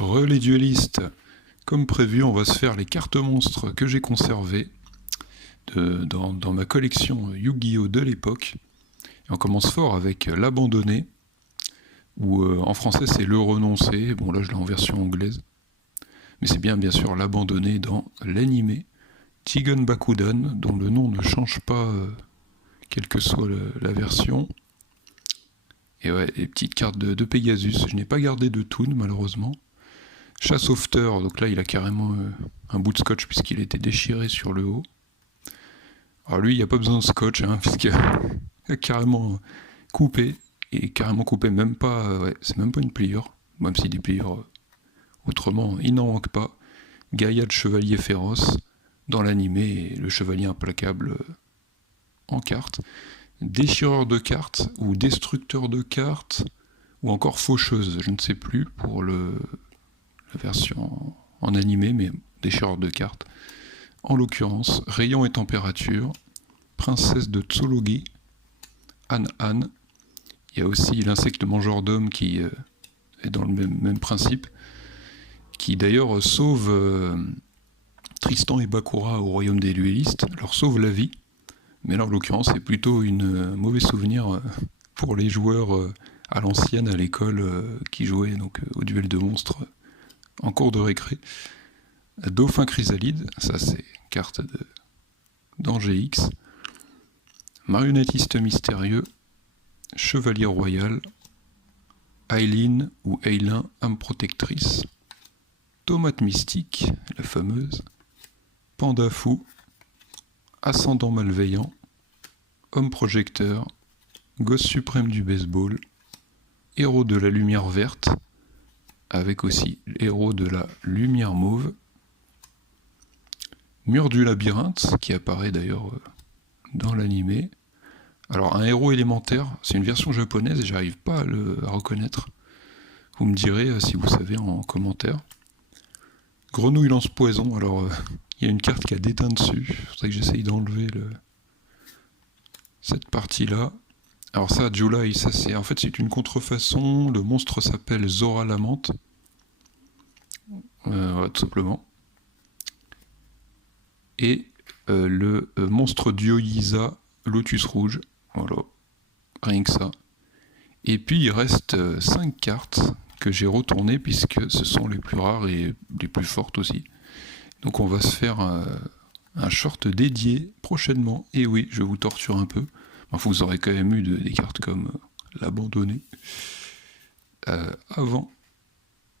Les duellistes, comme prévu, on va se faire les cartes monstres que j'ai conservées dans ma collection Yu-Gi-Oh! De l'époque. Et on commence fort avec l'abandonné, ou en français c'est le renoncé, bon là je l'ai en version anglaise. Mais c'est bien sûr l'abandonné dans l'animé Jigen Bakudan, dont le nom ne change pas quelle que soit la version. Et ouais, les petites cartes de Pegasus, je n'ai pas gardé de Toon malheureusement. Chassofter, donc là il a carrément un bout de scotch puisqu'il était déchiré sur le haut. Alors lui il n'y a pas besoin de scotch puisqu'il a carrément coupé, et carrément coupé, même pas, ouais, c'est même pas une pliure, même si des pliures autrement il n'en manque pas. Gaïa de chevalier féroce dans l'animé, le chevalier implacable en carte. Déchireur de cartes ou destructeur de cartes ou encore faucheuse, je ne sais plus pour la version en animé, mais déchireur de cartes. En l'occurrence, rayon et température, princesse de Tsologi, An. Il y a aussi l'insecte mangeur d'hommes qui est dans le même principe, qui d'ailleurs sauve Tristan et Bakura au royaume des duellistes, leur sauve la vie. Mais là, en l'occurrence, c'est plutôt un mauvais souvenir pour les joueurs à l'ancienne, à l'école, qui jouaient donc, au duel de monstres en cours de récré. Dauphin chrysalide, ça c'est carte d'Angers X. Marionnettiste mystérieux, chevalier royal, Aileen ou Ailin, âme protectrice. Tomate mystique, la fameuse. Panda fou, ascendant malveillant, homme projecteur, gosse suprême du baseball, héros de la lumière verte, avec aussi héros de la lumière mauve, mur du labyrinthe, qui apparaît d'ailleurs dans l'animé. Alors un héros élémentaire, c'est une version japonaise et j'arrive pas à reconnaître. Vous me direz si vous savez en commentaire. Grenouille lance poison, alors il y a une carte qui a déteint dessus, c'est pour ça que j'essaye d'enlever cette partie-là. Alors ça, July, ça c'est en fait c'est une contrefaçon, le monstre s'appelle Zora Lamante. Voilà, tout simplement. Et le monstre Dioïsa, Lotus Rouge, voilà, rien que ça. Et puis il reste 5 cartes que j'ai retournées puisque ce sont les plus rares et les plus fortes aussi. Donc on va se faire un short dédié prochainement. Et oui, je vous torture un peu. Enfin, vous aurez quand même eu des cartes comme l'abandonné avant